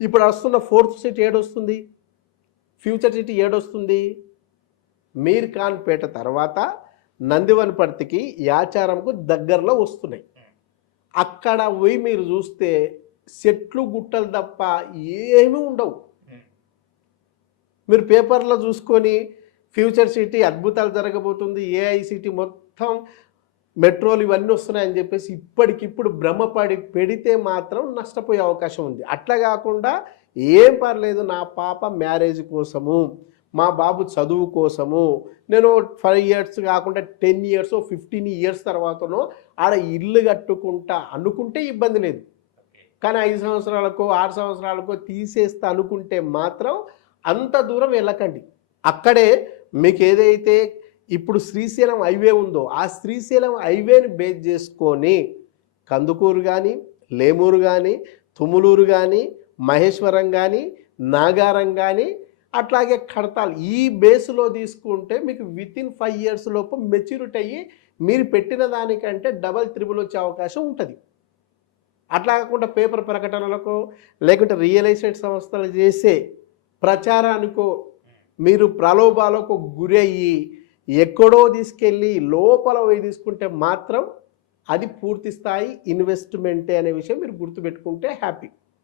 ఇప్పుడు వస్తున్న fourth city ఏడొస్తుంది, future city ఏడొస్తుంది, మీర్ ఖాన్పేట తర్వాత నందివనపర్తికి యాచారంకు దగ్గరలో వస్తున్నాయి. అక్కడ పోయి మీరు చూస్తే చెట్లు గుట్టలు తప్ప ఏమీ ఉండవు. మీరు పేపర్లో చూసుకొని ఫ్యూచర్ సిటీ అద్భుతాలు జరగబోతుంది, ఏఐ సిటీ మొత్తం మెట్రోలు ఇవన్నీ వస్తున్నాయని చెప్పేసి ఇప్పటికిప్పుడు భ్రమపడి పెడితే మాత్రం నష్టపోయే అవకాశం ఉంది. అట్లా కాకుండా ఏం పర్లేదు, నా పాప మ్యారేజ్ కోసము, మా బాబు చదువు కోసము నేను 5 ఇయర్స్ కాకుండా 10 ఇయర్స్ 15 ఇయర్స్ తర్వాతనో ఆడ ఇల్లు కట్టుకుంటా అనుకుంటే ఇబ్బంది లేదు. కానీ 5 సంవత్సరాలకో 6 సంవత్సరాలకో తీసేస్తా అనుకుంటే మాత్రం అంత దూరం వెళ్ళకండి. అక్కడే మీకు ఏదైతే ఇప్పుడు శ్రీశైలం హైవే ఉందో ఆ శ్రీశైలం హైవేని బేస్ చేసుకొని కందుకూరు కానీ, లేమూరు కానీ, తుములూరు కానీ, మహేశ్వరం కానీ, నాగారం కానీ, అట్లాగే కడతాల్ ఈ బేస్లో తీసుకుంటే మీకు వితిన్ 5 ఇయర్స్ లోపు మెచ్యూరిటీ అయ్యి మీరు పెట్టిన దానికంటే డబల్ త్రిబుల్ వచ్చే అవకాశం ఉంటుంది. అట్లా కాకుండా పేపర్ ప్రకటనలకు లేకుంటే రియల్ ఎస్టేట్ సంస్థలు చేసే ప్రచారానికో మీరు ప్రలోభాలకు గురి అయ్యి ఎక్కడో తీసుకెళ్ళి లోపల పోయి తీసుకుంటే మాత్రం అది పూర్తి స్థాయి ఇన్వెస్ట్మెంటే అనే విషయం మీరు గుర్తుపెట్టుకుంటే హ్యాపీ.